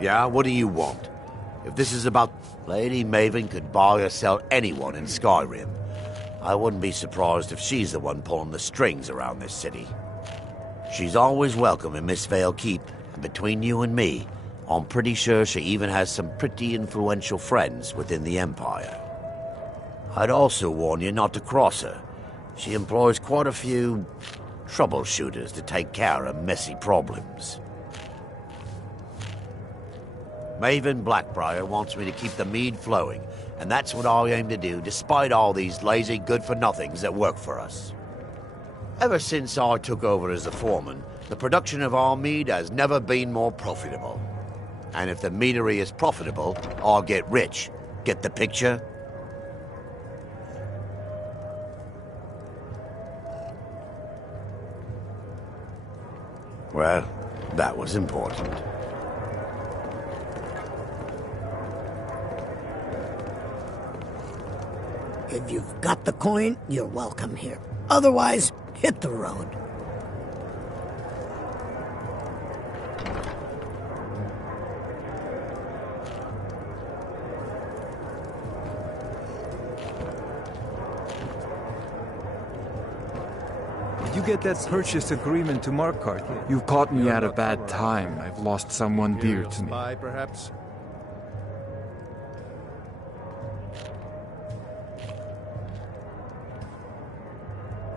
Yeah, what do you want? If this is about... Lady Maven could buy or sell anyone in Skyrim. I wouldn't be surprised if she's the one pulling the strings around this city. She's always welcome in Mistvale Keep, and between you and me, I'm pretty sure she even has some pretty influential friends within the Empire. I'd also warn you not to cross her. She employs quite a few troubleshooters to take care of messy problems. Maven Blackbriar wants me to keep the mead flowing, and that's what I aim to do despite all these lazy good-for-nothings that work for us. Ever since I took over as the foreman, the production of our mead has never been more profitable. And if the meadery is profitable, I'll get rich. Get the picture? Well, that was important. If you've got the coin, you're welcome here. Otherwise, hit the road. Did you get that purchase agreement to Markarth yet? You've caught me at a bad time. I've lost someone dear to me. Perhaps?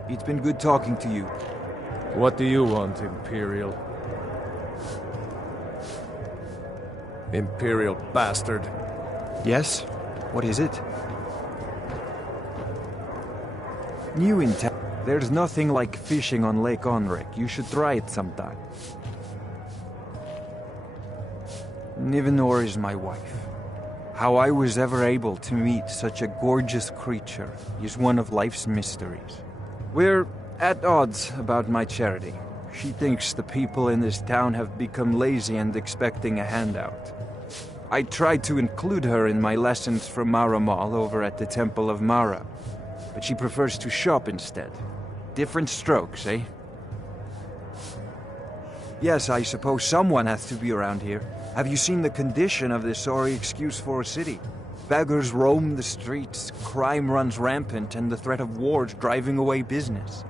It's been good talking to you. What do you want, Imperial? Imperial bastard. Yes? What is it? New in town. There's nothing like fishing on Lake Onrek. You should try it sometime. Nivenor is my wife. How I was ever able to meet such a gorgeous creature is one of life's mysteries. We're at odds about my charity. She thinks the people in this town have become lazy and expecting a handout. I tried to include her in my lessons from Maramal over at the Temple of Mara, but she prefers to shop instead. Different strokes, eh? Yes, I suppose someone has to be around here. Have you seen the condition of this sorry excuse for a city? Beggars roam the streets, crime runs rampant, and the threat of wars driving away business.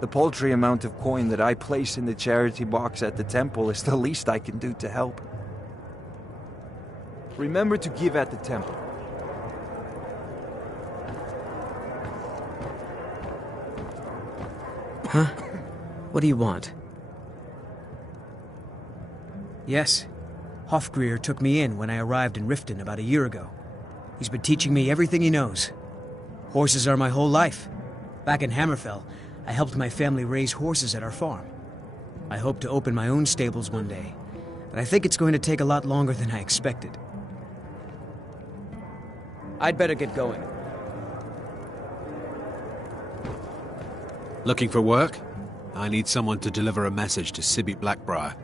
The paltry amount of coin that I place in the charity box at the temple is the least I can do to help. Remember to give at the temple. Huh? What do you want? Yes. Hofgrir took me in when I arrived in Riften about a year ago. He's been teaching me everything he knows. Horses are my whole life. Back in Hammerfell, I helped my family raise horses at our farm. I hope to open my own stables one day, but I think it's going to take a lot longer than I expected. I'd better get going. Looking for work? I need someone to deliver a message to Sibby Blackbriar.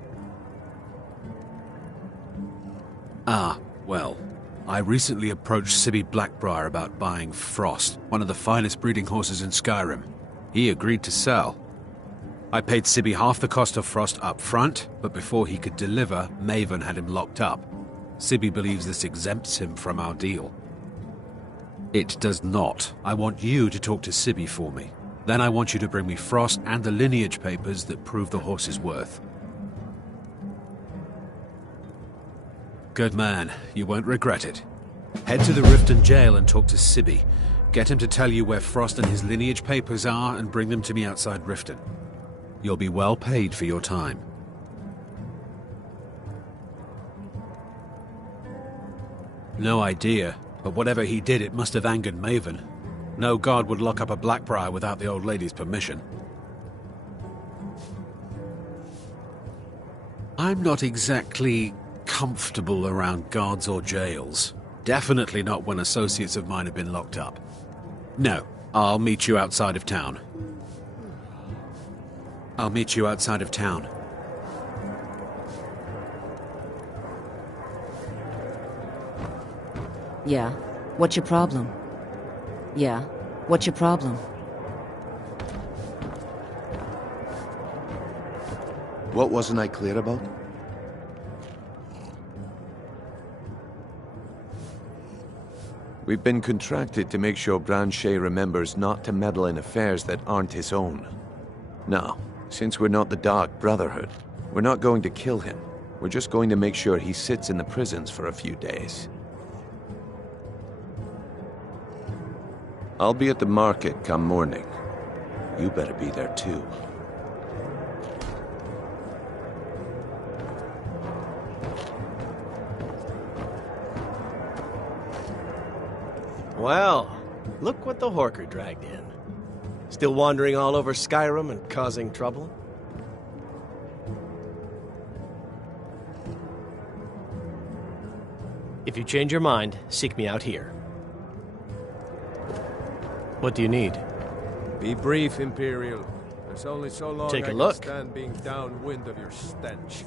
Ah, well, I recently approached Sibby Blackbriar about buying Frost, one of the finest breeding horses in Skyrim. He agreed to sell. I paid Sibby half the cost of Frost up front, but before he could deliver, Maven had him locked up. Sibby believes this exempts him from our deal. It does not. I want you to talk to Sibby for me. Then I want you to bring me Frost and the lineage papers that prove the horse's worth. Good man. You won't regret it. Head to the Riften jail and talk to Sibby. Get him to tell you where Frost and his lineage papers are and bring them to me outside Riften. You'll be well paid for your time. No idea, but whatever he did, it must have angered Maven. No guard would lock up a Blackbriar without the old lady's permission. I'm not exactly comfortable around guards or jails. Definitely not when associates of mine have been locked up. No, I'll meet you outside of town. I'll meet you outside of town. Yeah? What's your problem? Yeah? What's your problem? What wasn't I clear about? We've been contracted to make sure Branche remembers not to meddle in affairs that aren't his own. Now, since we're not the Dark Brotherhood, we're not going to kill him. We're just going to make sure he sits in the prisons for a few days. I'll be at the market come morning. You better be there too. Well, look what the Horker dragged in. Still wandering all over Skyrim and causing trouble? If you change your mind, seek me out here. What do you need? Be brief, Imperial. There's only so long Take a I can look. stand being downwind of your stench.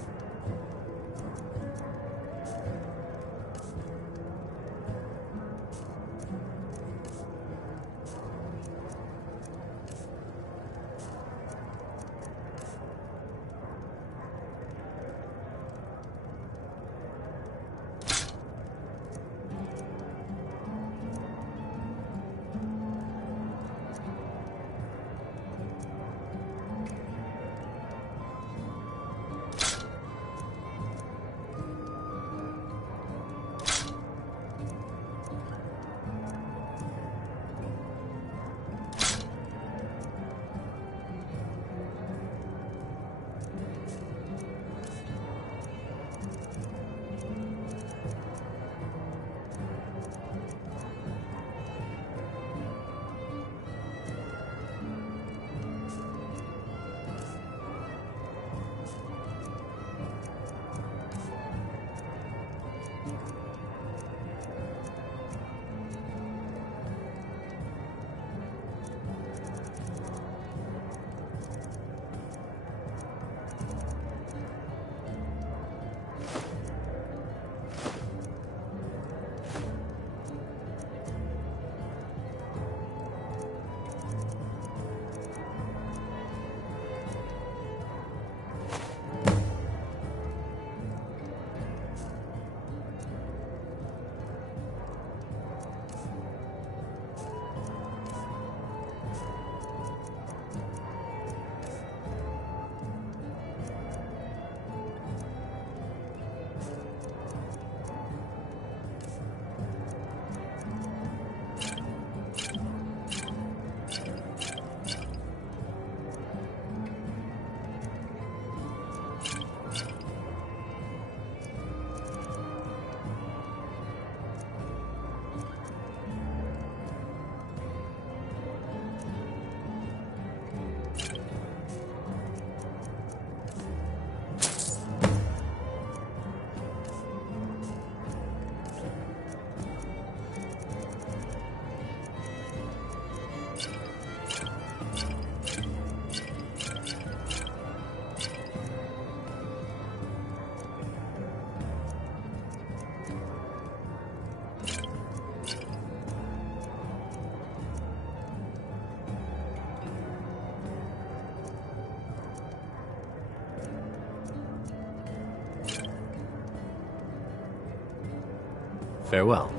Farewell.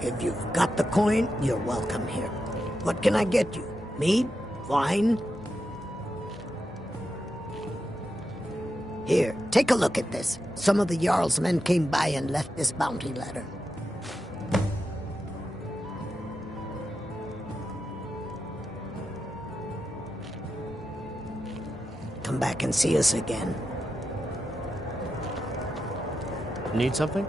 If you've got the coin, you're welcome here. What can I get you? Mead? Wine? Here, take a look at this. Some of the Jarl's men came by and left this bounty letter. Come back and see us again. Need something?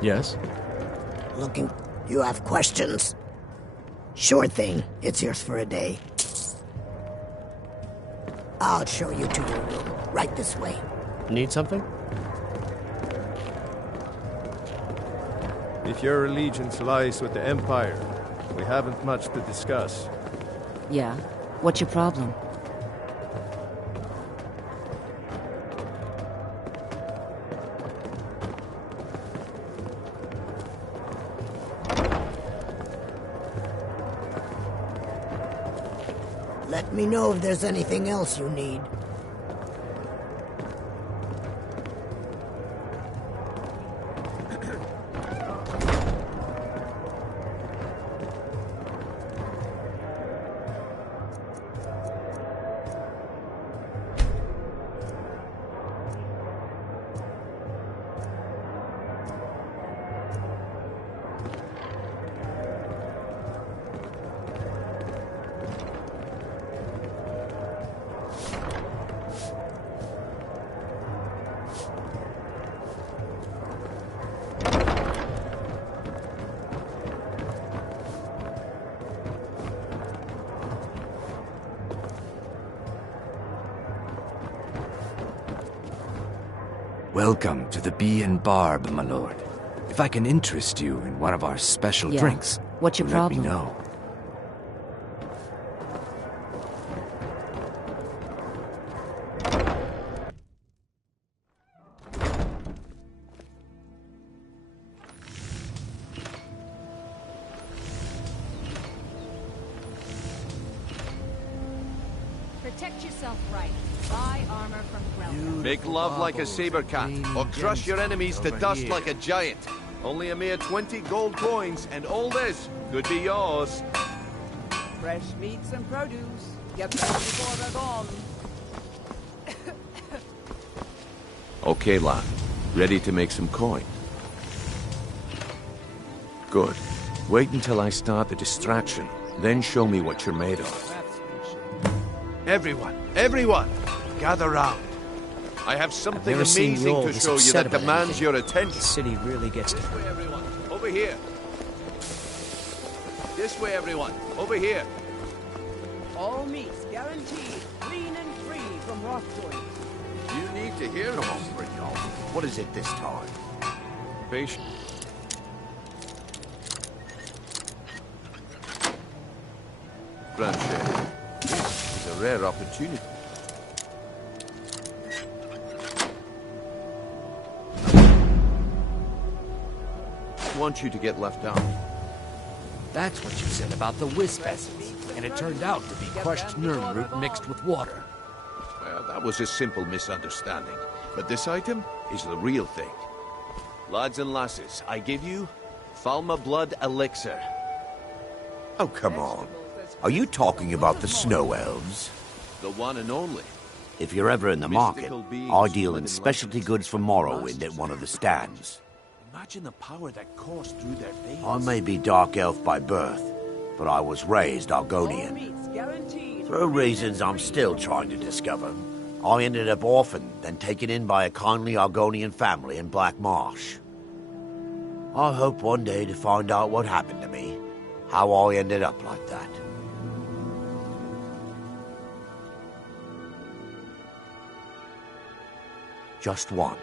Yes? Looking... You have questions? Sure thing. It's yours for a day. I'll show you to your room. Right this way. Need something? If your allegiance lies with the Empire, we haven't much to discuss. Yeah? What's your problem? Let me know if there's anything else you need. Welcome to the Bee and Barb, my lord. If I can interest you in one of our special Yeah. drinks, What's your let problem? me know. Protect yourself right. Buy armor from Grelka. Make love like a saber cat, or crush your enemies to dust like a giant. Only a mere 20 gold coins, and all this could be yours. Fresh meats and produce. Get them before they're gone. Okay, lad. Ready to make some coin? Good. Wait until I start the distraction, then show me what you're made of. Everyone, gather round. I have something never seen amazing Yul to this show you upset that about demands anything. your The attention. city really gets to This way, everyone. Over here. This way, everyone. Over here. All meats guaranteed, clean and free from rock joints. You need to hear Come this. on, bring it on. What is it this time? Patient. Branche, this is a rare opportunity. I want you to get left out. That's what you said about the wisp essence, and it turned out to be crushed nerm root mixed with water. Well, that was a simple misunderstanding. But this item is the real thing. Lads and lasses, I give you Falma Blood Elixir. Oh, come on. Are you talking about the snow elves? The one and only. If you're ever in the market, Mystical beings I deal in living specialty legends. goods for Morrowind at one of the stands. Imagine the power that coursed through their veins. I may be Dark Elf by birth, but I was raised All Argonian. meats guaranteed. For reasons I'm still trying to discover, I ended up orphaned, then taken in by a kindly Argonian family in Black Marsh. I hope one day to find out what happened to me, how I ended up like that. Just one.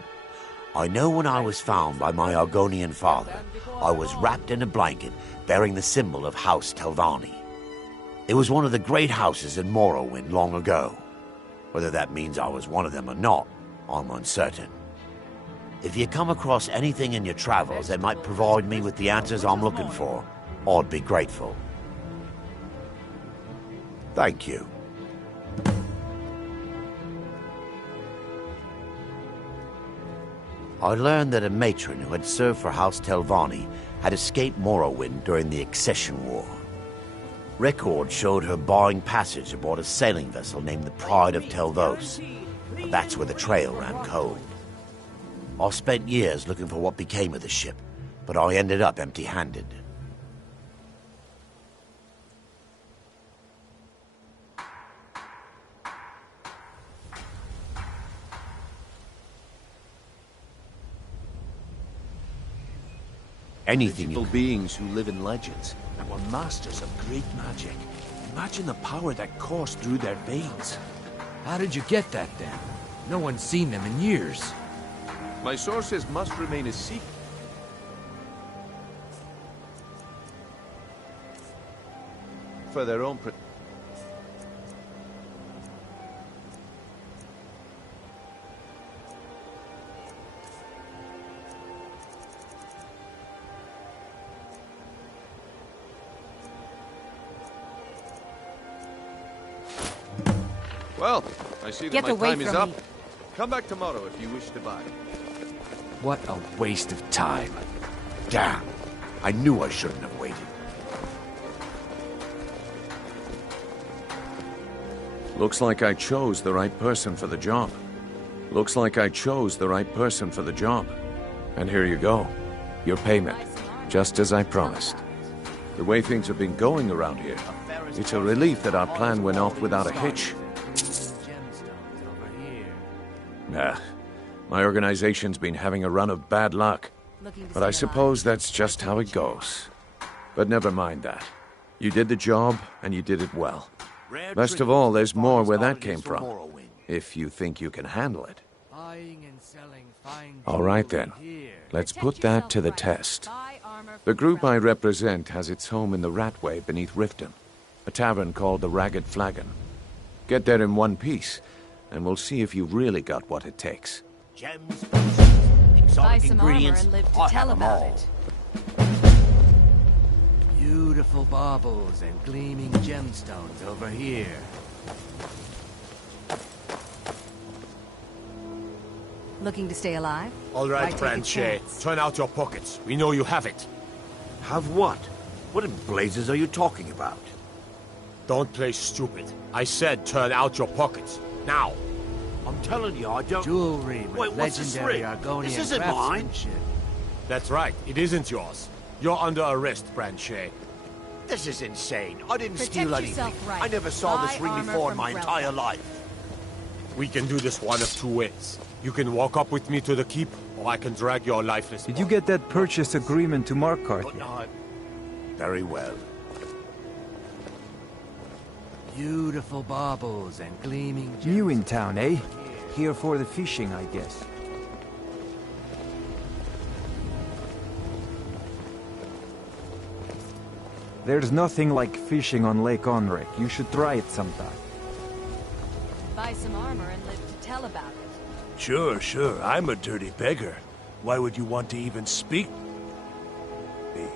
I know when I was found by my Argonian father, I was wrapped in a blanket bearing the symbol of House Telvanni. It was one of the great houses in Morrowind long ago. Whether that means I was one of them or not, I'm uncertain. If you come across anything in your travels that might provide me with the answers I'm looking for, I'd be grateful. Thank you. I learned that a matron who had served for House Telvanni had escaped Morrowind during the Accession War. Records showed her buying passage aboard a sailing vessel named the Pride of Telvos. But that's where the trail ran cold. I spent years looking for what became of the ship, but I ended up empty-handed. Anything you Mythical beings who live in legends and were masters of great magic. Imagine the power that coursed through their veins. How did you get that then? No one's seen them in years. My sources must remain a secret. For their own Well, I see that Get my away time is from up. me. Come back tomorrow if you wish to buy. What a waste of time. Damn. I knew I shouldn't have waited. Looks like I chose the right person for the job. Looks like I chose the right person for the job. And here you go. Your payment. Just as I promised. The way things have been going around here, it's a relief that our plan went off without a hitch. Nah, my organization's been having a run of bad luck. But I suppose that's just how it goes. But never mind that. You did the job, and you did it well. Best of all, there's more where that came from. If you think you can handle it. All right then. Let's put that to the test. The group I represent has its home in the Ratway beneath Riften, a tavern called the Ragged Flagon. Get there in one piece, and we'll see if you've really got what it takes. Gems, Buy exotic some armor ingredients, and live to I tell have 'em about all. it. Beautiful baubles and gleaming gemstones over here. Looking to stay alive? All Why right, take a Branchet. chance? Turn out your pockets. We know you have it. Have what? What in blazes are you talking about? Don't play stupid. I said turn out your pockets. Now. I'm telling you, I don't... Jewelry with Wait, what's this legendary ring? Argonian This isn't mine. craftsmanship. That's right. It isn't yours. You're under arrest, Branchet. This is insane. I didn't Protect steal anything. yourself right. I never saw this Buy ring armor before in from my Relva. entire life. We can do this one of two ways. You can walk up with me to the keep, or I can drag your lifeless Did you body. get that purchase agreement to Markarth But yet? no, very well. Beautiful baubles and gleaming gemstones. New in town, eh? Here for the fishing, I guess. There's nothing like fishing on Lake Onrek. You should try it sometime. Buy some armor and live to tell about it. Sure, sure. I'm a dirty beggar. Why would you want to even speak? Me?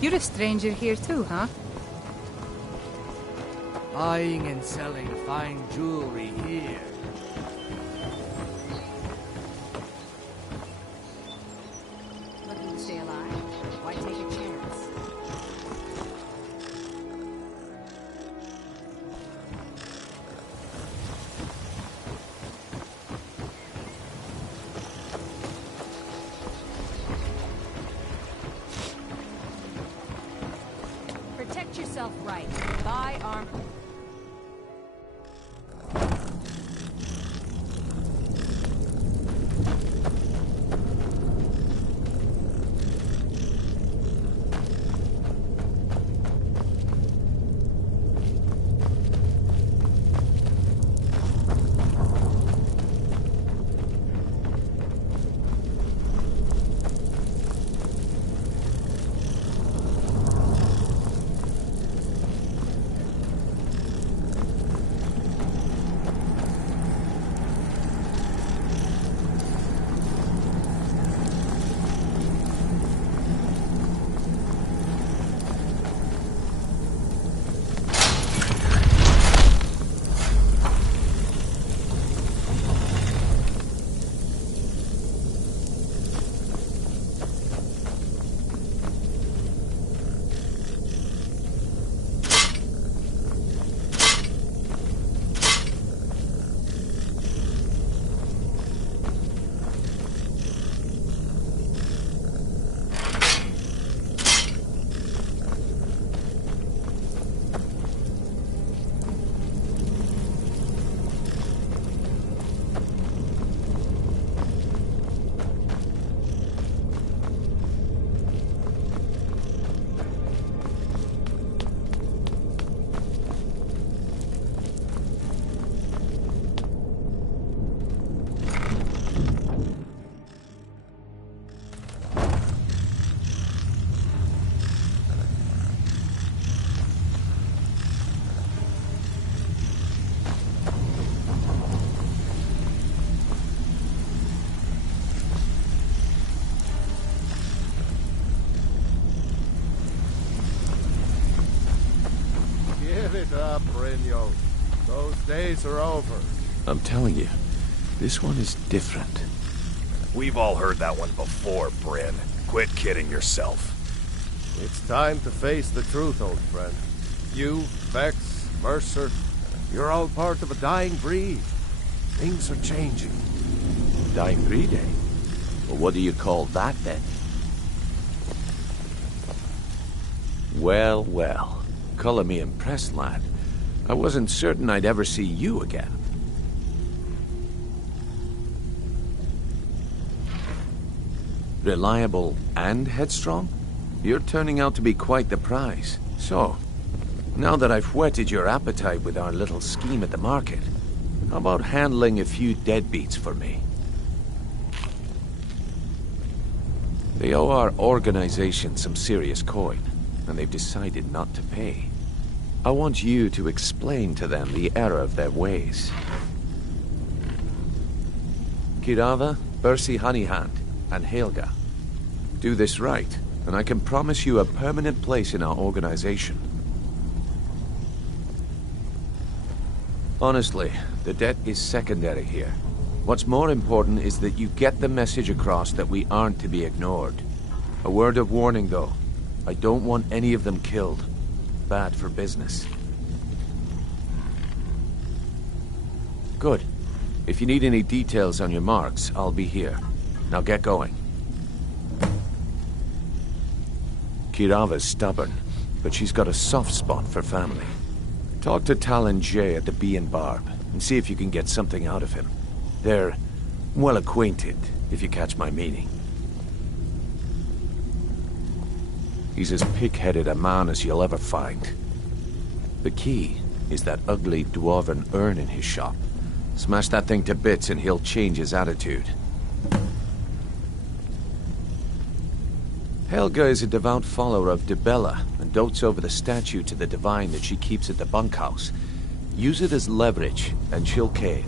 You're a stranger here too, huh? Buying and selling fine jewelry here. Looking to stay alive? Why take a chance? Protect yourself right. Buy armor. it up, Brynjo. Those days are over. I'm telling you, this one is different. We've all heard that one before, Bryn. Quit kidding yourself. It's time to face the truth, old friend. You, Vex, Mercer, you're all part of a dying breed. Things are changing. Dying breed, eh? Well, what do you call that, then? Well, well. Color me impressed, lad. I wasn't certain I'd ever see you again. Reliable and headstrong? You're turning out to be quite the prize. So, now that I've whetted your appetite with our little scheme at the market, how about handling a few deadbeats for me? They owe our organization some serious coin, and they've decided not to pay. I want you to explain to them the error of their ways. Kirava, Bersi Honeyhand, and Helga. Do this right, and I can promise you a permanent place in our organization. Honestly, the debt is secondary here. What's more important is that you get the message across that we aren't to be ignored. A word of warning, though. I don't want any of them killed. Bad for business. Good. If you need any details on your marks, I'll be here. Now get going. Kirava's stubborn, but she's got a soft spot for family. Talk to Talon Jay at the Bee and Barb, and see if you can get something out of him. They're well acquainted, if you catch my meaning. He's as pig-headed a man as you'll ever find. The key is that ugly dwarven urn in his shop. Smash that thing to bits and he'll change his attitude. Helga is a devout follower of Dibella and dotes over the statue to the divine that she keeps at the bunkhouse. Use it as leverage, and she'll cave.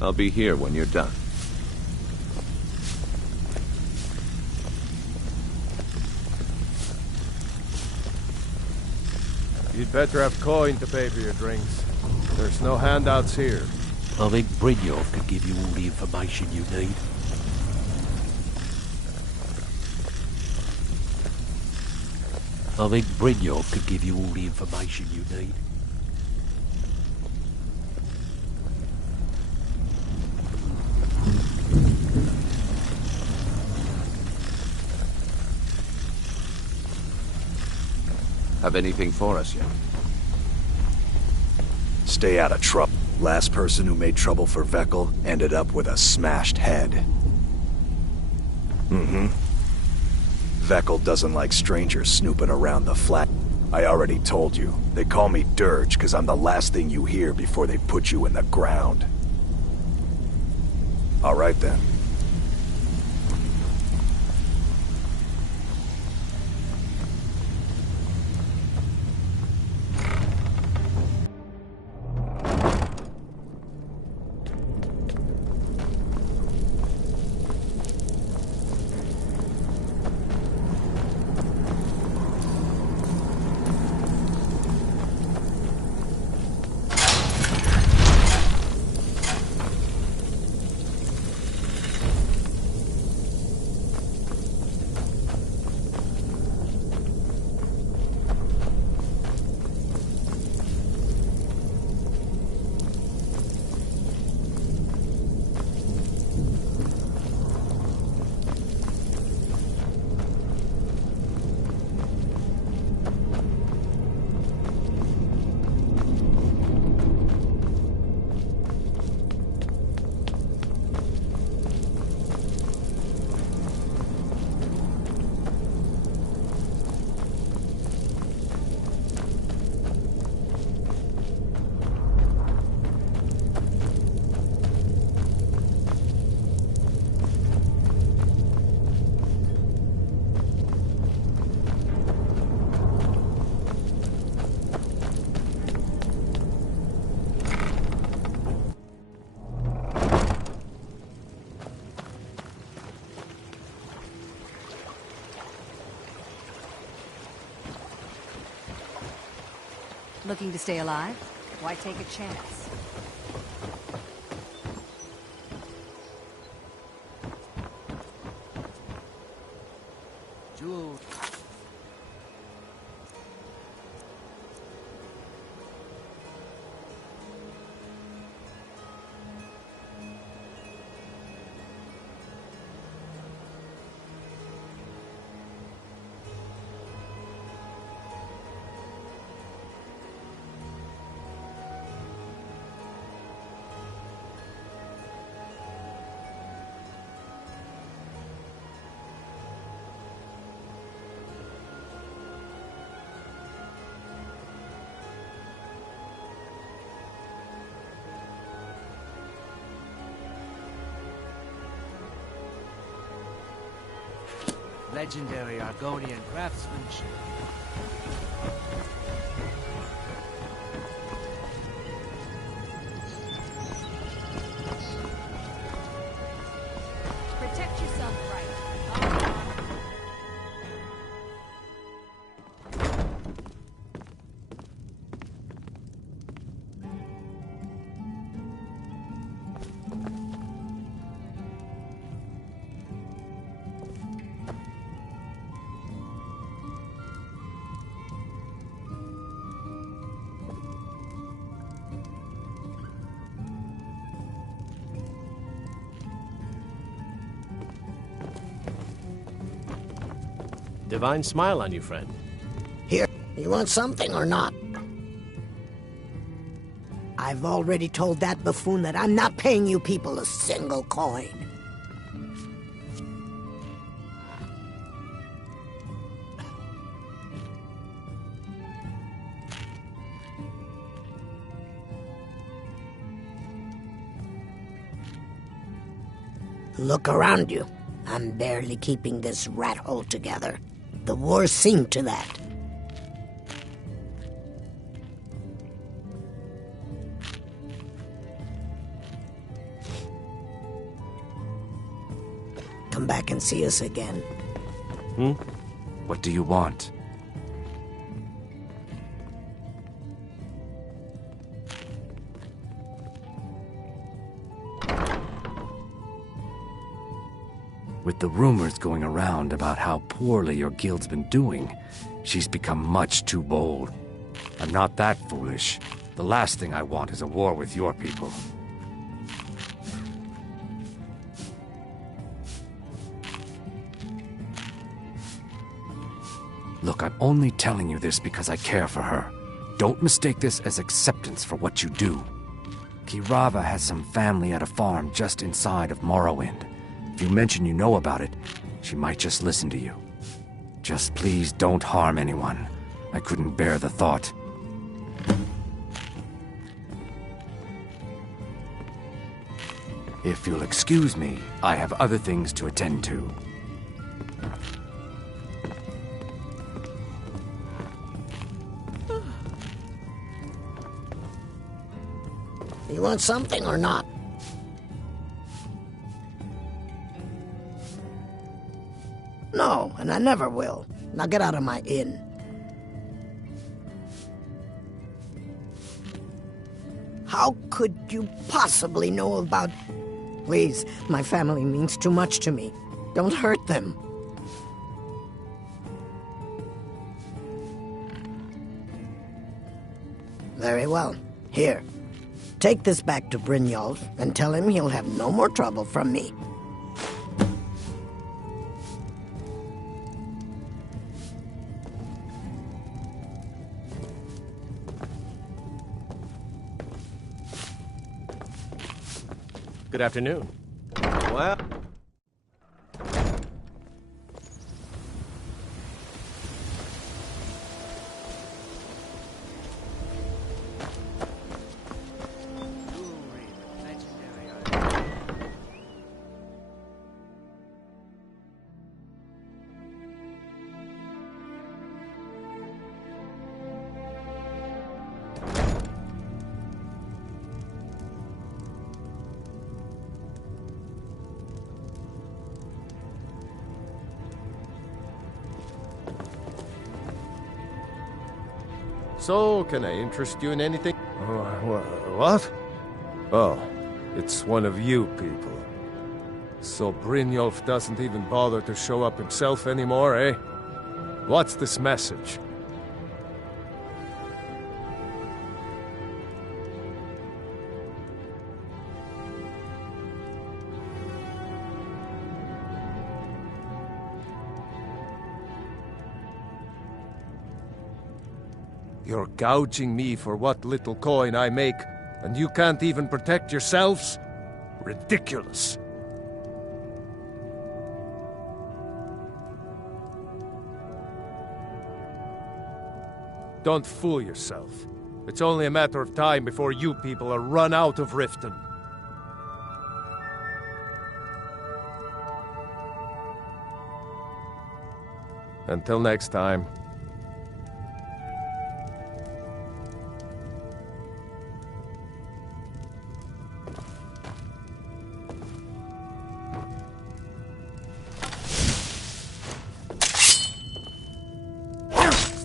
I'll be here when you're done. You'd better have coin to pay for your drinks. There's no handouts here. I think Brynjolf could give you all the information you need. I think Brynjolf could give you all the information you need. Have anything for us yet? Stay out of trouble. Last person who made trouble for Veckel ended up with a smashed head. Veckel doesn't like strangers snooping around the flat. I already told you. They call me Dirge because I'm the last thing you hear before they put you in the ground. All right then. Looking to stay alive? Why take a chance? Jewel. Legendary Argonian craftsmanship. Protect yourself right. Divine smile on you, friend. Here, you want something or not? I've already told that buffoon that I'm not paying you people a single coin. Look around you. I'm barely keeping this rat hole together. The war's seen to that. Come back and see us again. What do you want? With the rumors going around about how poorly your guild's been doing, she's become much too bold. I'm not that foolish. The last thing I want is a war with your people. Look, I'm only telling you this because I care for her. Don't mistake this as acceptance for what you do. Kirava has some family at a farm just inside of Morrowind. If you mention you know about it, she might just listen to you. Just please don't harm anyone. I couldn't bear the thought. If you'll excuse me, I have other things to attend to. You want something or not? No, and I never will. Now get out of my inn. How could you possibly know about... Please, my family means too much to me. Don't hurt them. Very well. Here. Take this back to Brynjolf and tell him he'll have no more trouble from me. Good afternoon. Well... So, can I interest you in anything? What? Oh, it's one of you people. So Brynjolf doesn't even bother to show up himself anymore, eh? What's this message? You're gouging me for what little coin I make, and you can't even protect yourselves? Ridiculous. Don't fool yourself. It's only a matter of time before you people are run out of Riften. Until next time.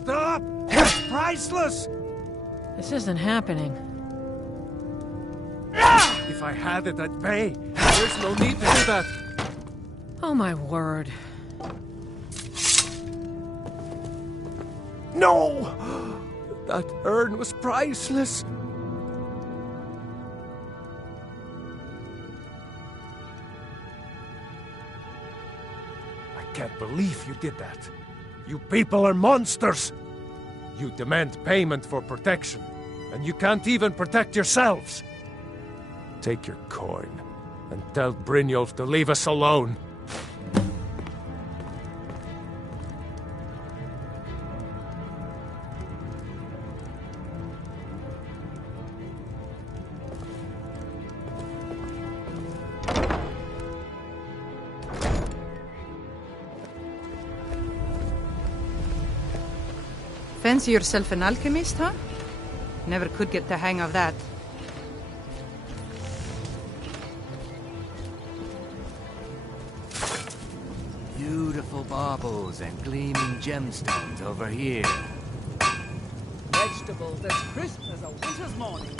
Stop! It's priceless! This isn't happening. If I had it, I'd pay. There's no need to do that. Oh my word. No! That urn was priceless. I can't believe you did that. You people are monsters! You demand payment for protection, and you can't even protect yourselves. Take your coin, and tell Brynjolf to leave us alone. Fancy yourself an alchemist, huh? Never could get the hang of that. Beautiful baubles and gleaming gemstones over here. Vegetables as crisp as a winter's morning.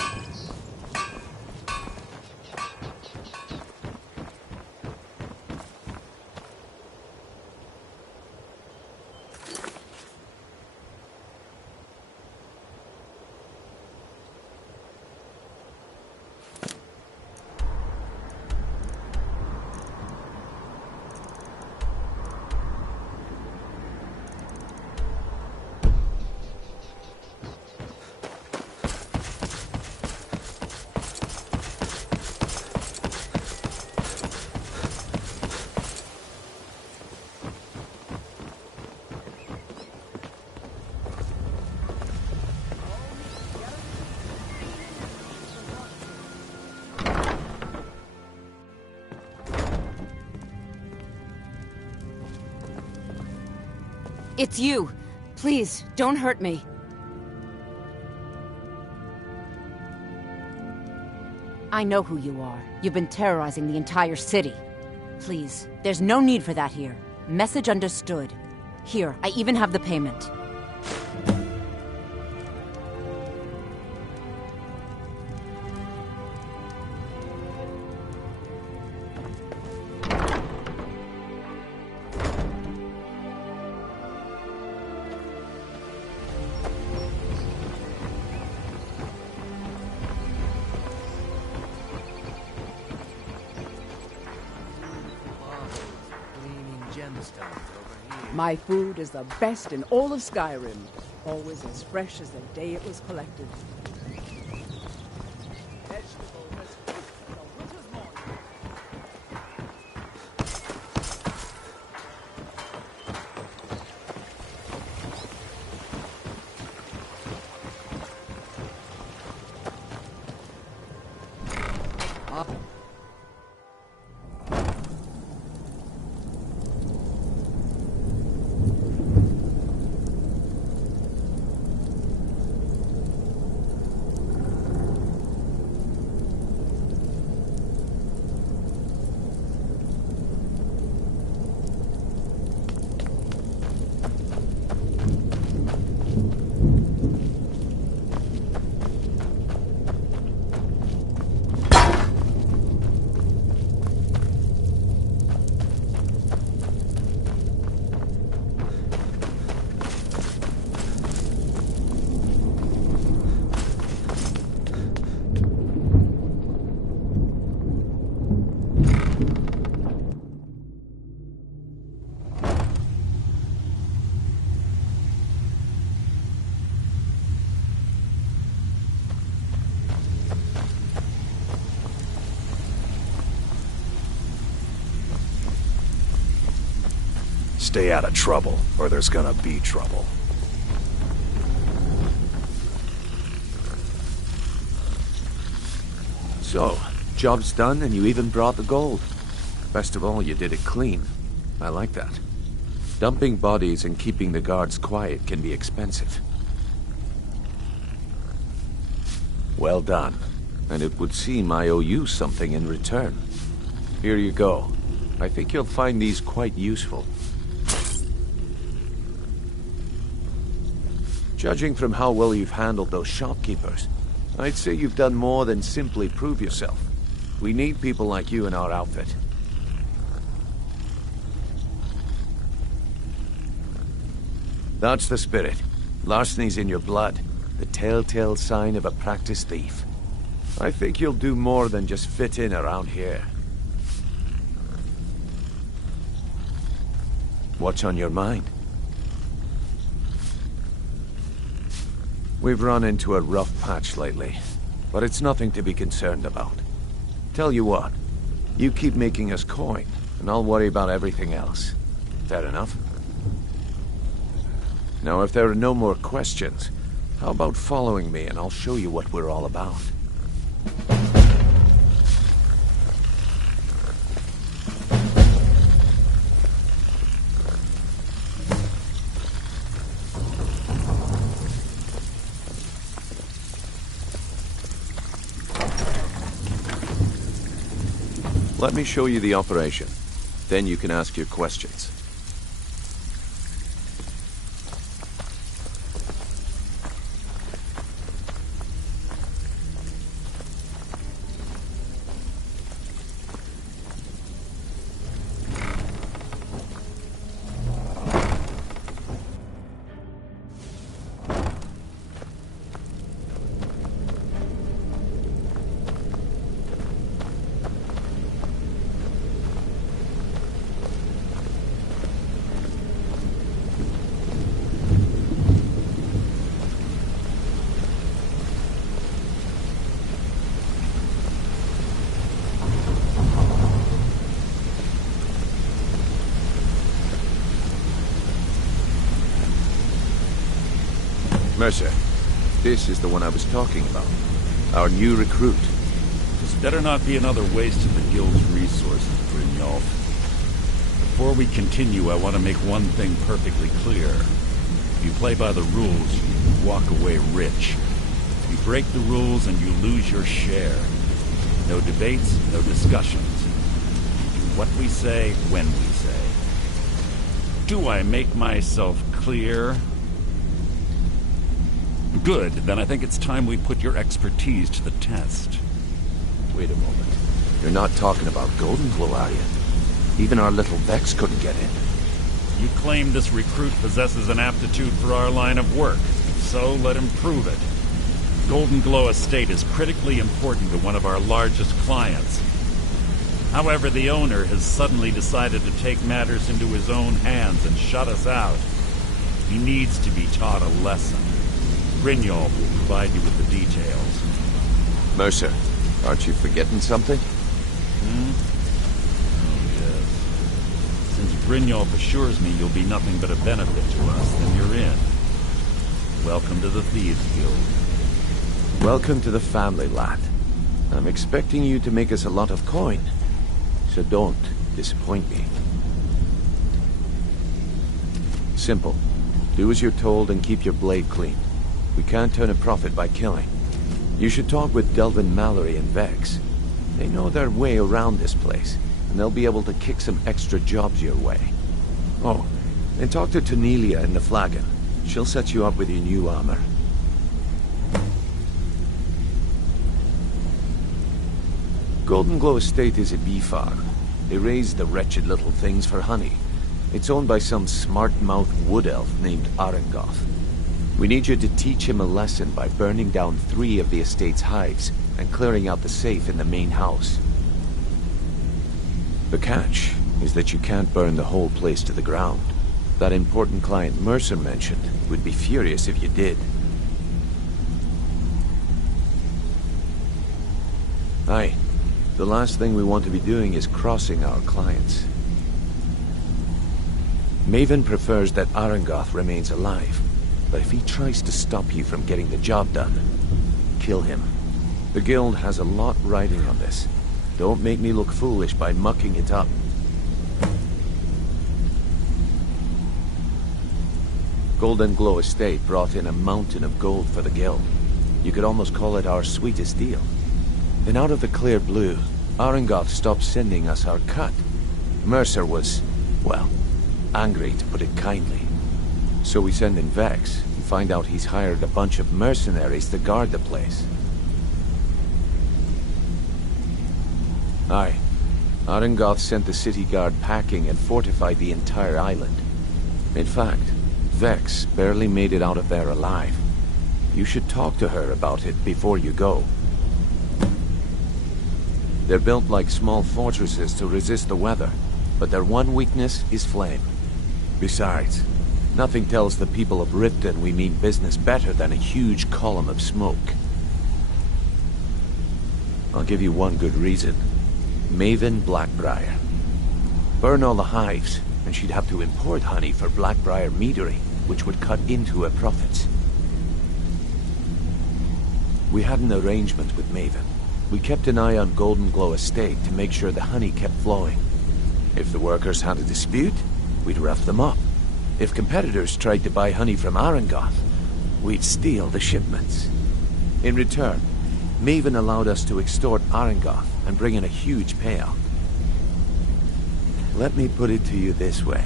It's you. Please, don't hurt me. I know who you are. You've been terrorizing the entire city. Please, there's no need for that here. Message understood. Here, I even have the payment. My food is the best in all of Skyrim. Always as fresh as the day it was collected. Stay out of trouble, or there's gonna be trouble. So, job's done and you even brought the gold. Best of all, you did it clean. I like that. Dumping bodies and keeping the guards quiet can be expensive. Well done. And it would seem I owe you something in return. Here you go. I think you'll find these quite useful. Judging from how well you've handled those shopkeepers, I'd say you've done more than simply prove yourself. We need people like you in our outfit. That's the spirit. Larceny's in your blood. The telltale sign of a practiced thief. I think you'll do more than just fit in around here. What's on your mind? We've run into a rough patch lately, but it's nothing to be concerned about. Tell you what, you keep making us coin, and I'll worry about everything else. Fair enough? Now, if there are no more questions, how about following me and I'll show you what we're all about? Let me show you the operation. Then you can ask your questions. Mercer, this is the one I was talking about. Our new recruit. This better not be another waste of the Guild's resources, Brynjolf. Before we continue, I want to make one thing perfectly clear. If you play by the rules, you walk away rich. You break the rules and you lose your share. No debates, no discussions. We do what we say, when we say. Do I make myself clear? Good, then I think it's time we put your expertise to the test. Wait a moment. You're not talking about Golden Glow, are you? Even our little Vex couldn't get in. You claim this recruit possesses an aptitude for our line of work, so let him prove it. Golden Glow Estate is critically important to one of our largest clients. However, the owner has suddenly decided to take matters into his own hands and shut us out. He needs to be taught a lesson. Brynjolf will provide you with the details. Mercer, aren't you forgetting something? Oh, yes. Since Brynjolf assures me you'll be nothing but a benefit to us, then you're in. Welcome to the Thieves Guild. Welcome to the family, lad. I'm expecting you to make us a lot of coin, so don't disappoint me. Simple. Do as you're told and keep your blade clean. We can't turn a profit by killing. You should talk with Delvin Mallory and Vex. They know their way around this place, and they'll be able to kick some extra jobs your way. Oh, and talk to Tonelia in the Flagon. She'll set you up with your new armor. Golden Glow Estate is a bee farm. They raise the wretched little things for honey. It's owned by some smart-mouthed wood elf named Arengoth. We need you to teach him a lesson by burning down 3 of the estate's hives and clearing out the safe in the main house. The catch is that you can't burn the whole place to the ground. That important client Mercer mentioned would be furious if you did. Aye. The last thing we want to be doing is crossing our clients. Maven prefers that Arangoth remains alive, but if he tries to stop you from getting the job done, kill him. The Guild has a lot riding on this. Don't make me look foolish by mucking it up. Golden Glow Estate brought in a mountain of gold for the Guild. You could almost call it our sweetest deal. Then out of the clear blue, Arangoth stopped sending us our cut. Mercer was, well, angry to put it kindly. So we send in Vex and find out he's hired a bunch of mercenaries to guard the place. Aye. Arangoth sent the city guard packing and fortified the entire island. In fact, Vex barely made it out of there alive. You should talk to her about it before you go. They're built like small fortresses to resist the weather, but their one weakness is flame. Besides, nothing tells the people of Riften we mean business better than a huge column of smoke. I'll give you one good reason. Maven Blackbriar. Burn all the hives, and she'd have to import honey for Blackbriar meadery, which would cut into her profits. We had an arrangement with Maven. We kept an eye on Golden Glow Estate to make sure the honey kept flowing. If the workers had a dispute, we'd rough them up. If competitors tried to buy honey from Arangoth, we'd steal the shipments. In return, Maven allowed us to extort Arangoth and bring in a huge payout. Let me put it to you this way.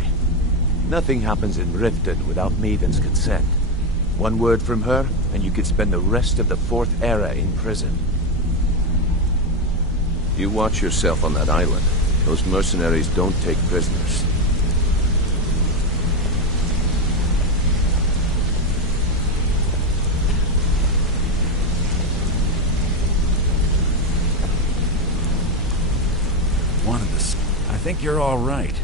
Nothing happens in Riften without Maven's consent. One word from her, and you could spend the rest of the Fourth Era in prison. You watch yourself on that island. Those mercenaries don't take prisoners. I think you're all right.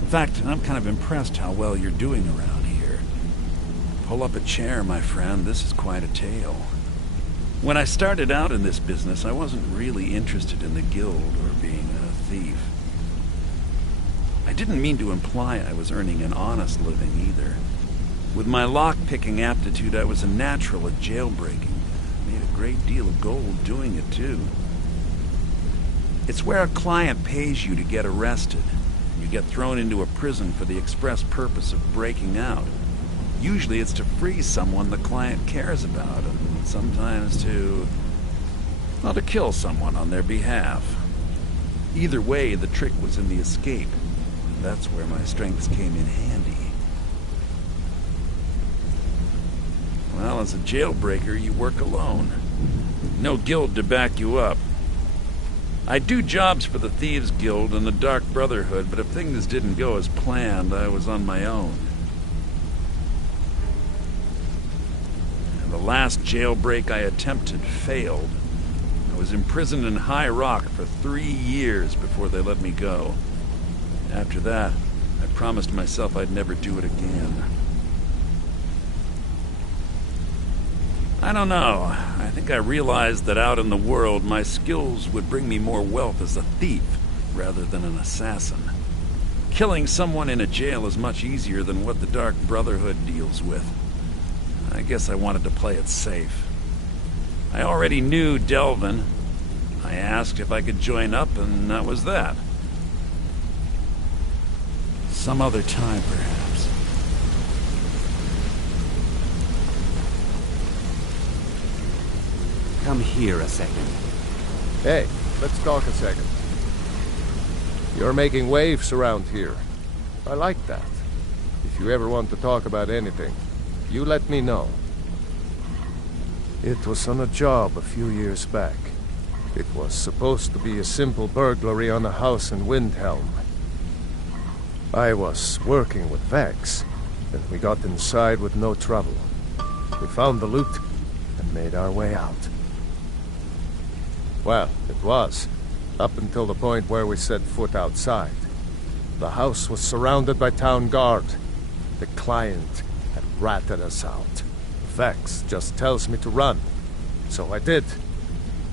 In fact, I'm kind of impressed how well you're doing around here. Pull up a chair, my friend. This is quite a tale. When I started out in this business, I wasn't really interested in the guild or being a thief. I didn't mean to imply I was earning an honest living either. With my lock-picking aptitude, I was a natural at jailbreaking. Made a great deal of gold doing it, too. It's where a client pays you to get arrested. You get thrown into a prison for the express purpose of breaking out. Usually it's to free someone the client cares about, and sometimes to kill someone on their behalf. Either way, the trick was in the escape. That's where my strengths came in handy. Well, as a jailbreaker, you work alone. No guild to back you up. I do jobs for the Thieves Guild and the Dark Brotherhood, but if things didn't go as planned, I was on my own. And the last jailbreak I attempted failed. I was imprisoned in High Rock for 3 years before they let me go. After that, I promised myself I'd never do it again. I don't know. I think I realized that out in the world, my skills would bring me more wealth as a thief rather than an assassin. Killing someone in a jail is much easier than what the Dark Brotherhood deals with. I guess I wanted to play it safe. I already knew Delvin. I asked if I could join up, and that was that. Some other time, perhaps. Come here a second. Hey, let's talk a second. You're making waves around here. I like that. If you ever want to talk about anything, you let me know. It was on a job a few years back. It was supposed to be a simple burglary on a house in Windhelm. I was working with Vex, and we got inside with no trouble. We found the loot and made our way out. Well, it was, up until the point where we set foot outside. The house was surrounded by town guard. The client had ratted us out. Vex just tells me to run, so I did.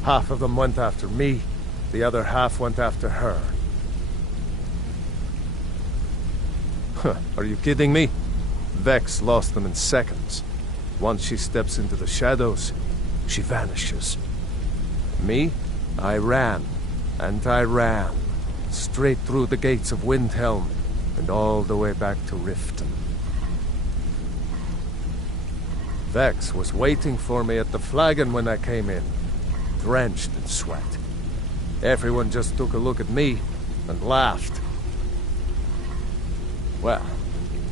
Half of them went after me, the other half went after her. Are you kidding me? Vex lost them in seconds. Once she steps into the shadows, she vanishes. Me? I ran, and I ran, straight through the gates of Windhelm, and all the way back to Riften. Vex was waiting for me at the flagon when I came in, drenched in sweat. Everyone just took a look at me and laughed. Well,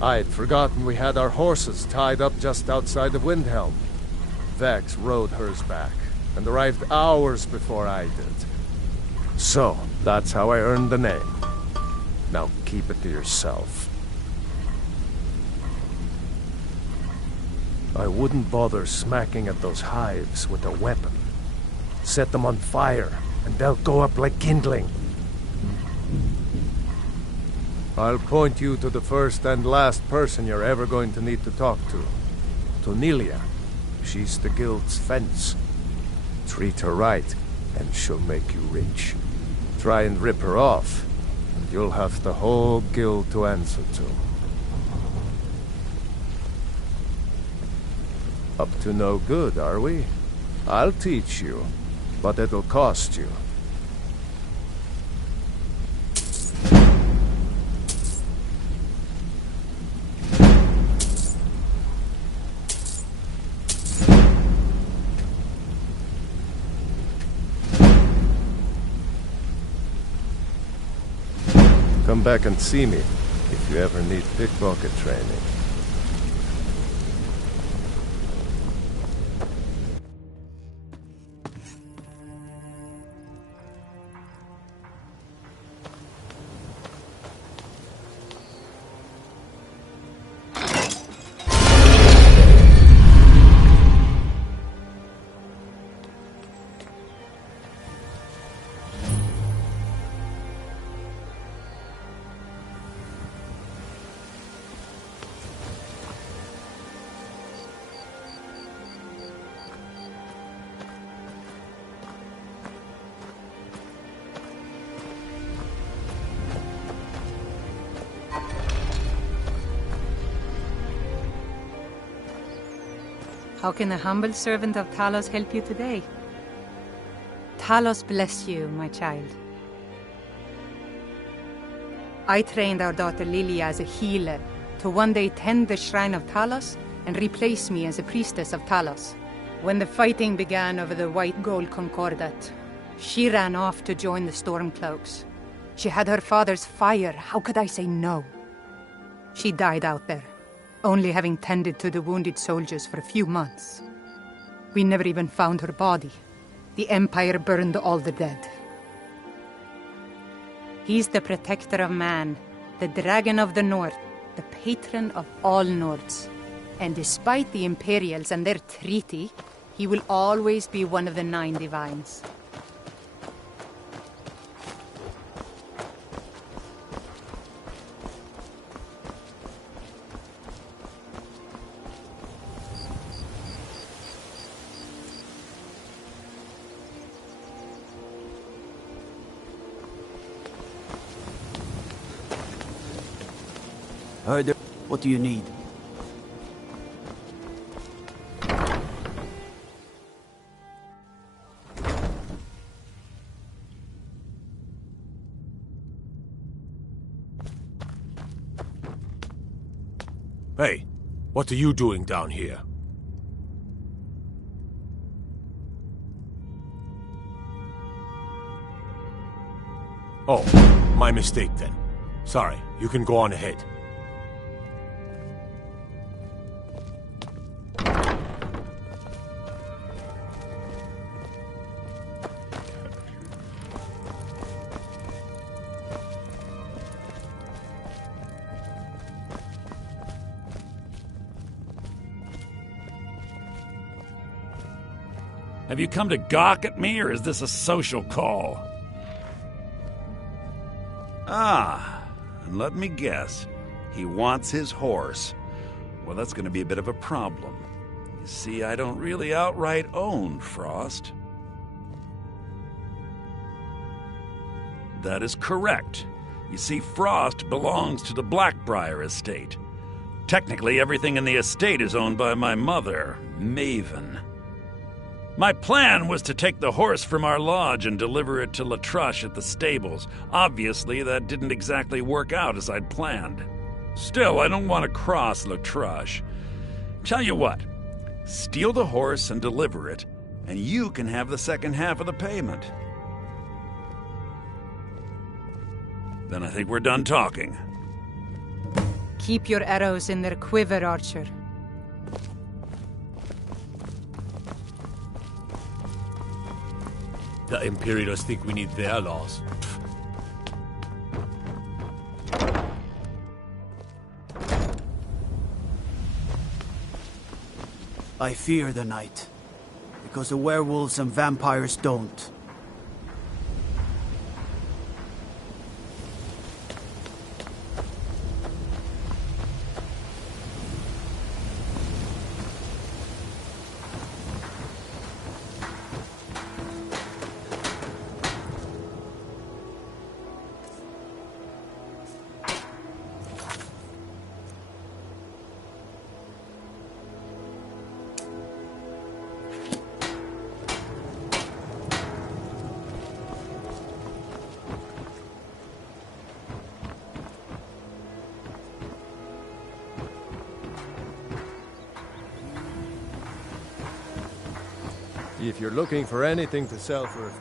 I had forgotten we had our horses tied up just outside of Windhelm. Vex rode hers back and arrived hours before I did. So, that's how I earned the name. Now keep it to yourself. I wouldn't bother smacking at those hives with a weapon. Set them on fire, and they'll go up like kindling. I'll point you to the first and last person you're ever going to need to talk to. Tonilia. She's the guild's fence. Treat her right, and she'll make you rich. Try and rip her off, and you'll have the whole guild to answer to. Up to no good, are we? I'll teach you, but it'll cost you. Come back and see me if you ever need pickpocket training. How can a humble servant of Talos help you today? Talos bless you, my child. I trained our daughter Lilia as a healer to one day tend the shrine of Talos and replace me as a priestess of Talos. When the fighting began over the white gold concordat, she ran off to join the Stormcloaks. She had her father's fire. How could I say no? She died out there, only having tended to the wounded soldiers for a few months. We never even found her body. The Empire burned all the dead. He's the protector of man, the dragon of the North, the patron of all Nords. And despite the Imperials and their treaty, he will always be one of the 9 divines. What do you need? Hey, what are you doing down here? Oh, my mistake then. Sorry, you can go on ahead. Have you come to gawk at me, or is this a social call? Ah, and let me guess. He wants his horse. Well, that's going to be a bit of a problem. You see, I don't really outright own Frost. That is correct. You see, Frost belongs to the Blackbriar estate. Technically, everything in the estate is owned by my mother, Maven. My plan was to take the horse from our lodge and deliver it to Latrush at the stables. Obviously, that didn't exactly work out as I'd planned. Still, I don't want to cross Latrush. Tell you what, steal the horse and deliver it, and you can have the second half of the payment. Then I think we're done talking. Keep your arrows in their quiver, Archer. The Imperials think we need their laws. I fear the night, because the werewolves and vampires don't. If you're looking for anything to sell for...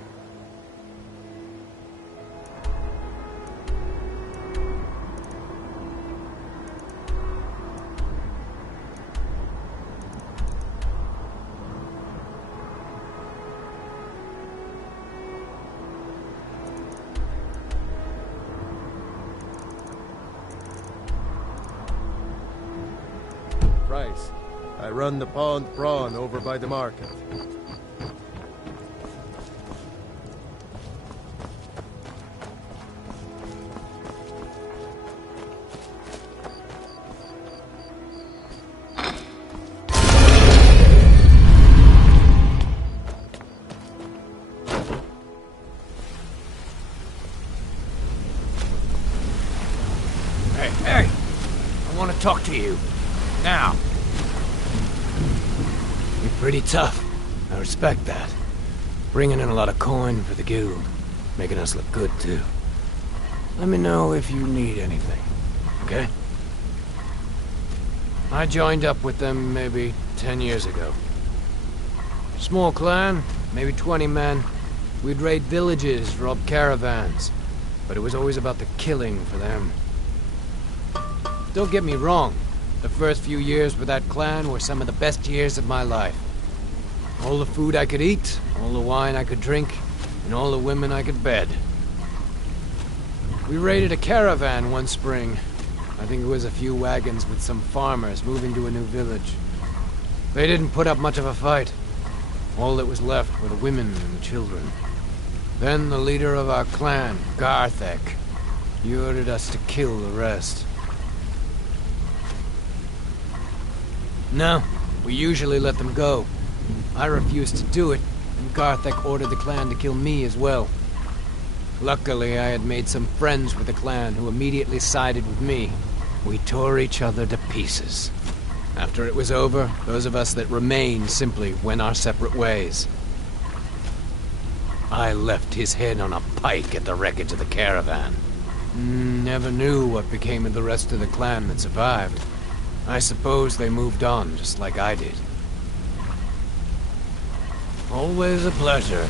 Price. I run the Pond Prawn over by the market. Hey! I want to talk to you. Now. You're pretty tough. I respect that. Bringing in a lot of coin for the guild. Making us look good, too. Let me know if you need anything, okay? I joined up with them maybe 10 years ago. Small clan, maybe 20 men. We'd raid villages, rob caravans. But it was always about the killing for them. Don't get me wrong. The first few years with that clan were some of the best years of my life. All the food I could eat, all the wine I could drink, and all the women I could bed. We raided a caravan one spring. I think it was a few wagons with some farmers moving to a new village. They didn't put up much of a fight. All that was left were the women and the children. Then the leader of our clan, Garthek, he ordered us to kill the rest. No, we usually let them go. I refused to do it, and Garthek ordered the clan to kill me as well. Luckily, I had made some friends with the clan who immediately sided with me. We tore each other to pieces. After it was over, those of us that remained simply went our separate ways. I left his head on a pike at the wreckage of the caravan. Never knew what became of the rest of the clan that survived. I suppose they moved on, just like I did. Always a pleasure.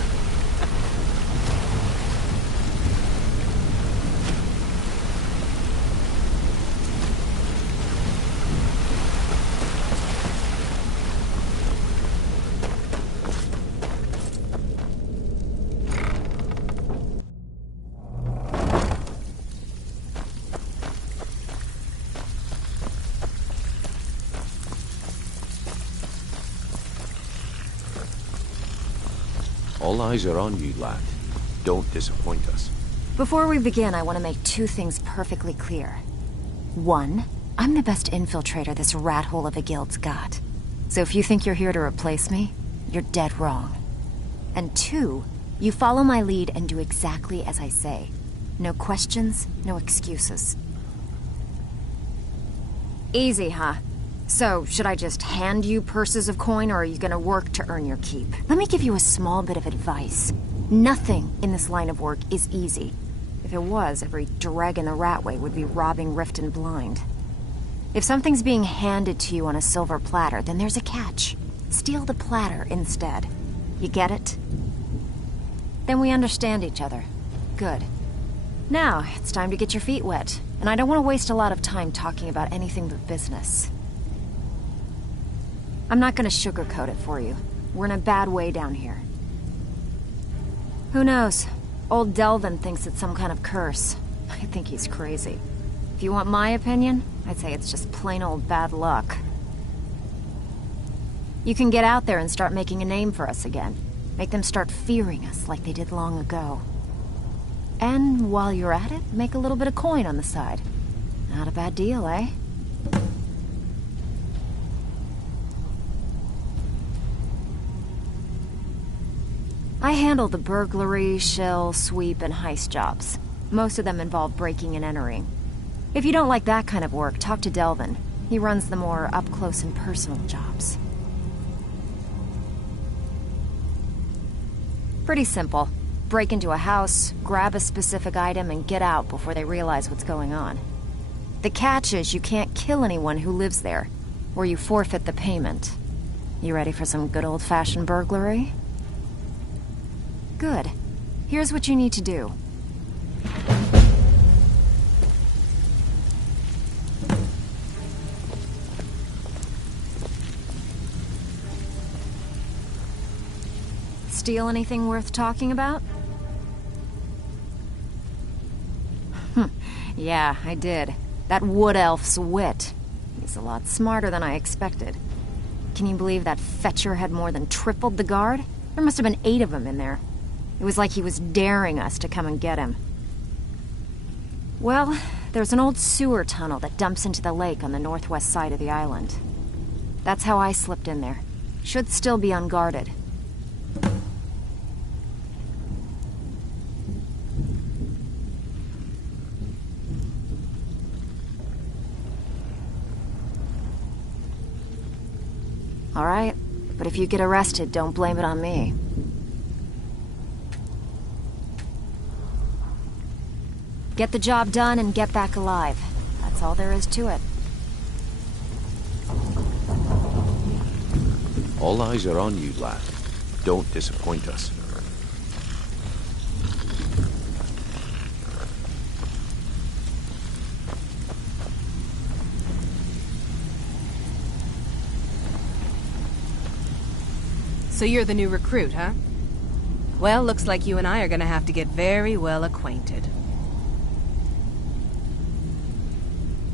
All eyes are on you, lad. Don't disappoint us. Before we begin, I want to make two things perfectly clear. One, I'm the best infiltrator this rat hole of a guild's got. So if you think you're here to replace me, you're dead wrong. And two, you follow my lead and do exactly as I say. No questions, no excuses. Easy, huh? So, should I just hand you purses of coin, or are you gonna work to earn your keep? Let me give you a small bit of advice. Nothing in this line of work is easy. If it was, every dreg in the Ratway would be robbing Riften blind. If something's being handed to you on a silver platter, then there's a catch. Steal the platter instead. You get it? Then we understand each other. Good. Now, it's time to get your feet wet, and I don't want to waste a lot of time talking about anything but business. I'm not gonna sugarcoat it for you. We're in a bad way down here. Who knows? Old Delvin thinks it's some kind of curse. I think he's crazy. If you want my opinion, I'd say it's just plain old bad luck. You can get out there and start making a name for us again. Make them start fearing us like they did long ago. And while you're at it, make a little bit of coin on the side. Not a bad deal, eh? I handle the burglary, shell, sweep, and heist jobs. Most of them involve breaking and entering. If you don't like that kind of work, talk to Delvin. He runs the more up-close and personal jobs. Pretty simple. Break into a house, grab a specific item, and get out before they realize what's going on. The catch is you can't kill anyone who lives there, or you forfeit the payment. You ready for some good old-fashioned burglary? Good. Here's what you need to do. Steal anything worth talking about? Yeah, I did. That wood elf's wit. He's a lot smarter than I expected. Can you believe that fetcher had more than tripled the guard? There must have been 8 of them in there. It was like he was daring us to come and get him. Well, there's an old sewer tunnel that dumps into the lake on the northwest side of the island. That's how I slipped in there. Should still be unguarded. All right, but if you get arrested, don't blame it on me. Get the job done and get back alive. That's all there is to it. All eyes are on you, lad. Don't disappoint us. So you're the new recruit, huh? Well, looks like you and I are gonna have to get very well acquainted.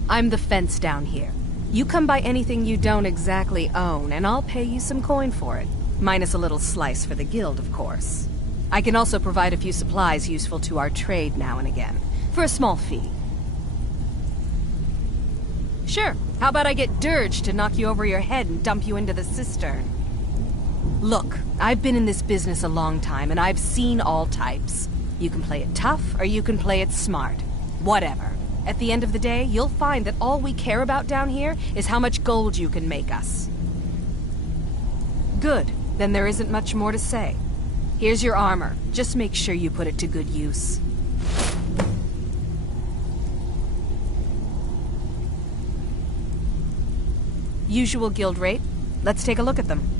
I'm the fence down here. You come by anything you don't exactly own, and I'll pay you some coin for it. Minus a little slice for the guild, of course. I can also provide a few supplies useful to our trade now and again, for a small fee. Sure, how about I get Dirge to knock you over your head and dump you into the cistern? Look, I've been in this business a long time, and I've seen all types. You can play it tough, or you can play it smart. Whatever. At the end of the day, you'll find that all we care about down here is how much gold you can make us. Good. Then there isn't much more to say. Here's your armor. Just make sure you put it to good use. Usual guild rate. Let's take a look at them.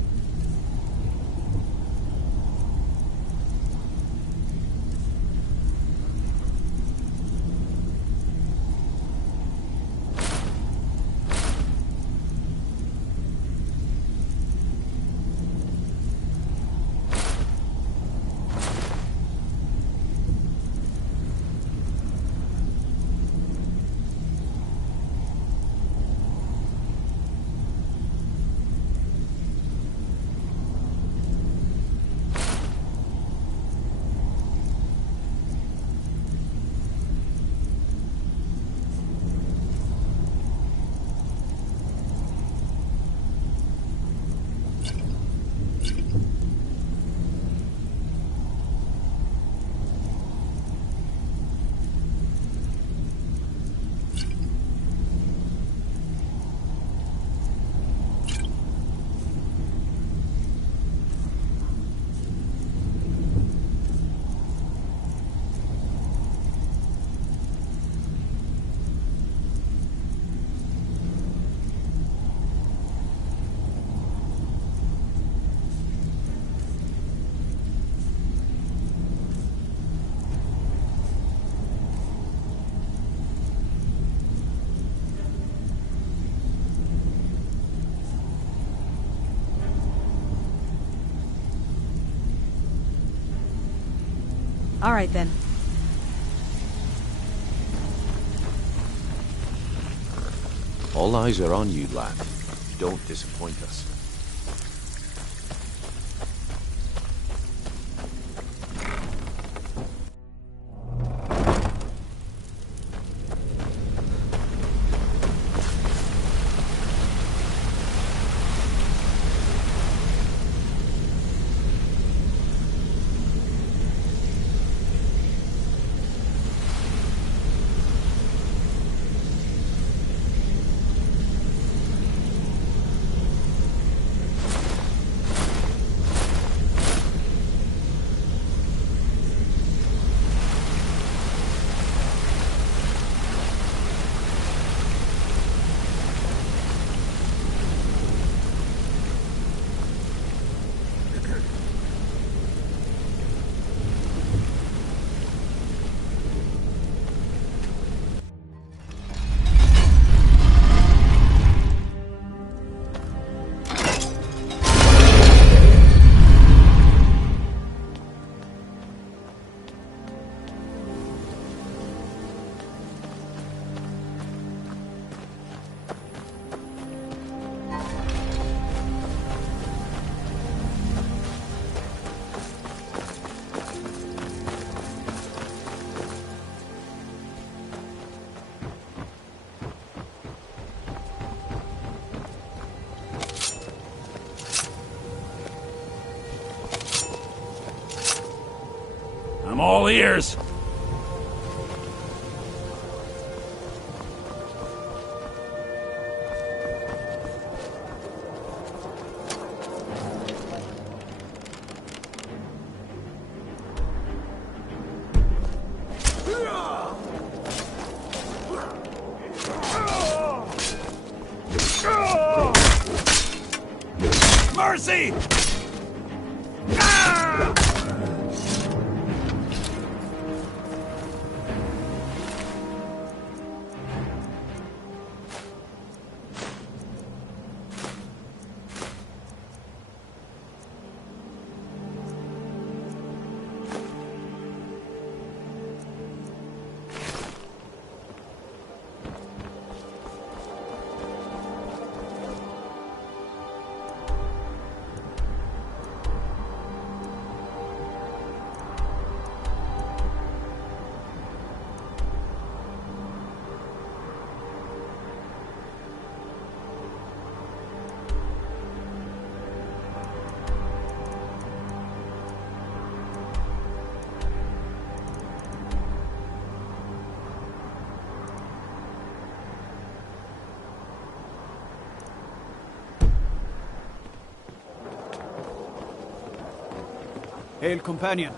All right, then. All eyes are on you, lad. Don't disappoint us. I'm all ears. Mercy! Hail, companion.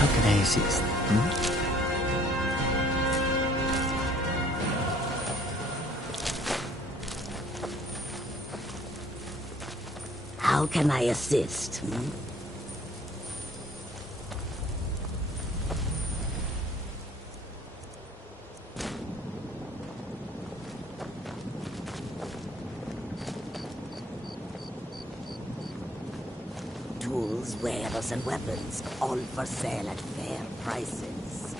How can I assist? How can I assist? Tools, wares, and weapons, all for sale at fair prices.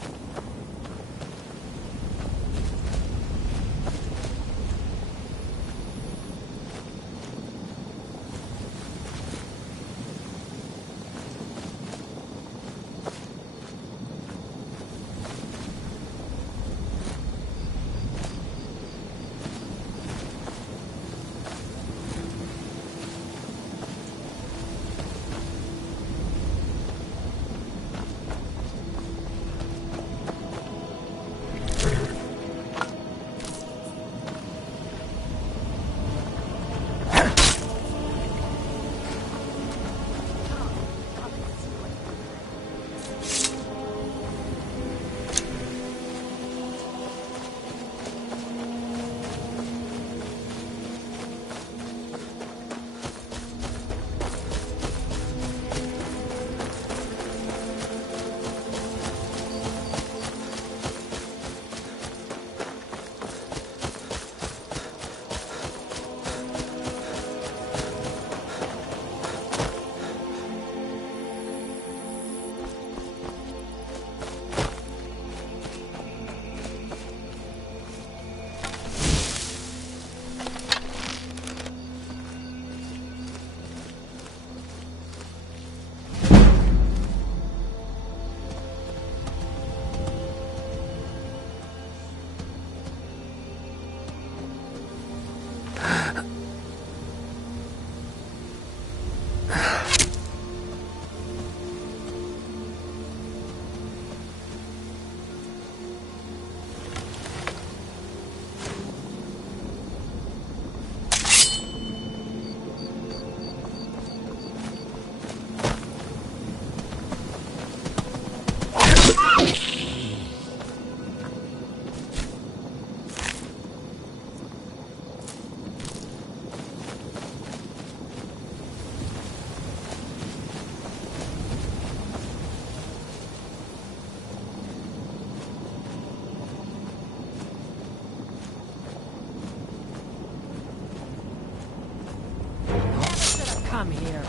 Come here.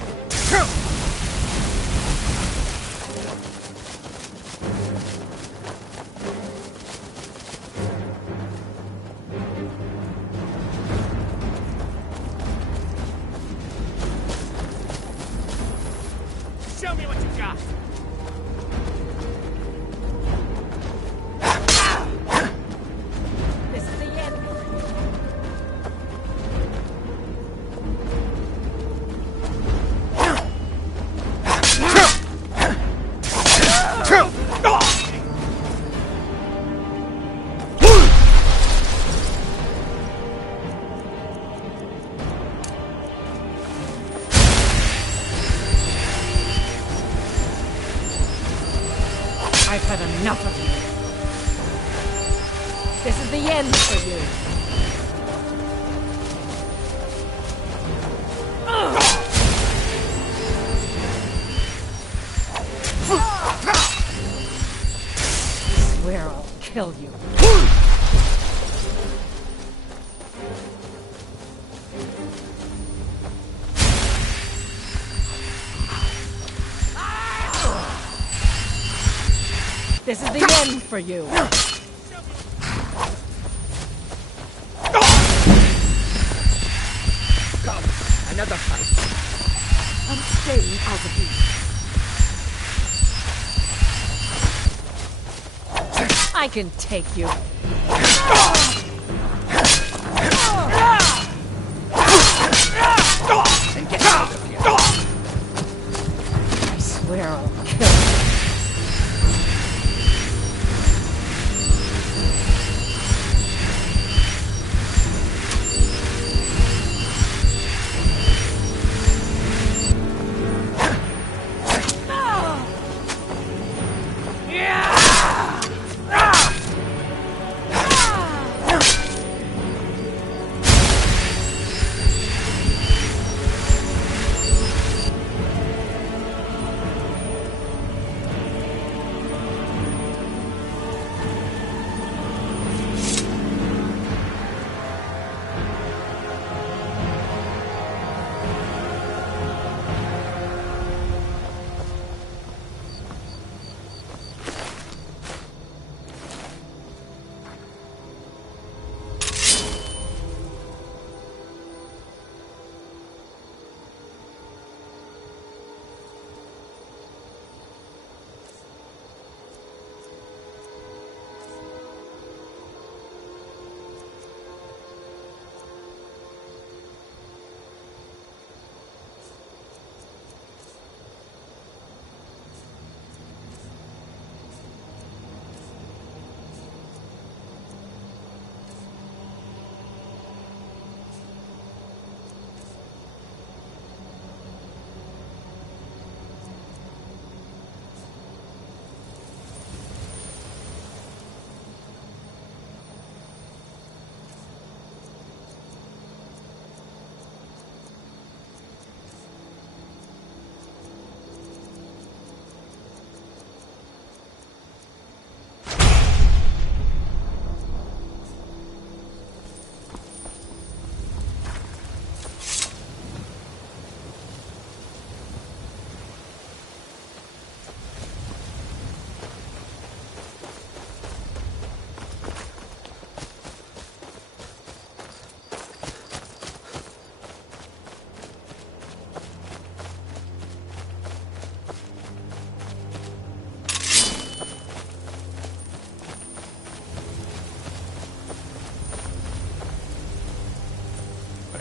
Show me what you got! This is the end. I've had enough of you. This is the end for you. I swear I'll kill you. This is the end for you. Come, another fight. I'm staying out of these. I can take you. And get out of here. I swear I'll kill you.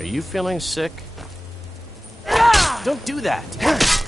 Are you feeling sick? Don't do that!